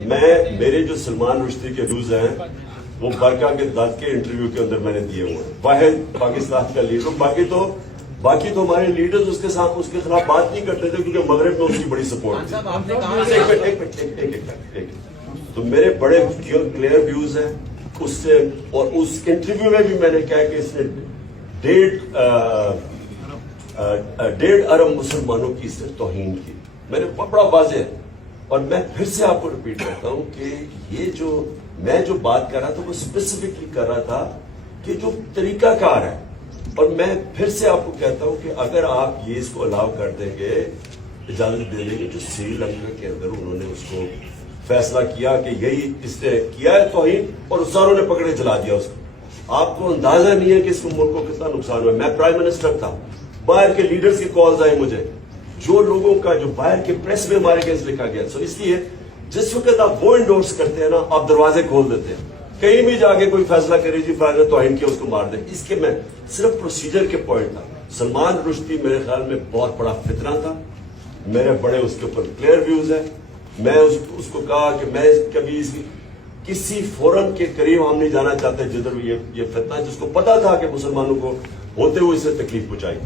میرے جو سلمان رشدی کے ویوز ہیں وہ برقع کے داد کے انٹرویو کے اندر میں نے دیے ہوئے ہیں. واحد پاکستان کا لیڈر. باقی تو ہمارے لیڈرز اس کے خلاف بات نہیں کرتے تھے کیونکہ مغرب میں اس کی بڑی سپورٹ تھی. تو میرے بڑے کلیئر ویوز ہیں اس سے. اور اس انٹرویو میں بھی میں نے کہا کہ اس نے 1.5 ارب مسلمانوں کی اس نے توہین کی. میں نے بڑا واضح ہے. اور میں پھر سے آپ کو ریپیٹ کرتا ہوں کہ یہ میں جو بات کر رہا تھا وہ اسپیسیفکلی کر رہا تھا کہ جو طریقہ کار ہے. اور میں پھر سے آپ کو کہتا ہوں کہ اگر آپ یہ اس کو الاؤ کر دیں گے, اجازت دے دیں گے, جو سری لنکا کے اندر انہوں نے اس کو فیصلہ کیا کہ یہی اس نے کیا ہے توہین, اور ساروں نے پکڑے چلا دیا اس کو. آپ کو اندازہ نہیں ہے کہ اس ملک کو کتنا نقصان ہوا. میں پرائم منسٹر تھا, باہر کے لیڈرز کی کالز آئی مجھے, جو لوگوں کا جو باہر کے پریس میں ہمارے کیس لکھا گیا. سو اس لیے جس وقت آپ وہ انڈورس کرتے ہیں نا, آپ دروازے کھول دیتے ہیں. کہیں بھی جا کے کوئی فیصلہ کرے جی فلاں نے توہین کیا اس کو مار دیں. اس کے میں صرف پروسیجر کے پوائنٹ تھا. سلمان رشدی میرے خیال میں بہت بڑا فتنہ تھا. میرے بڑے اس کے اوپر کلیئر ویوز ہیں. میں اس کو کہا کہ میں کبھی کسی فورم کے قریب ہم نہیں جانا چاہتے جدھر یہ فتنہ, جس کو پتا تھا کہ مسلمانوں کو ہوتے ہوئے اسے تکلیف پہنچائی.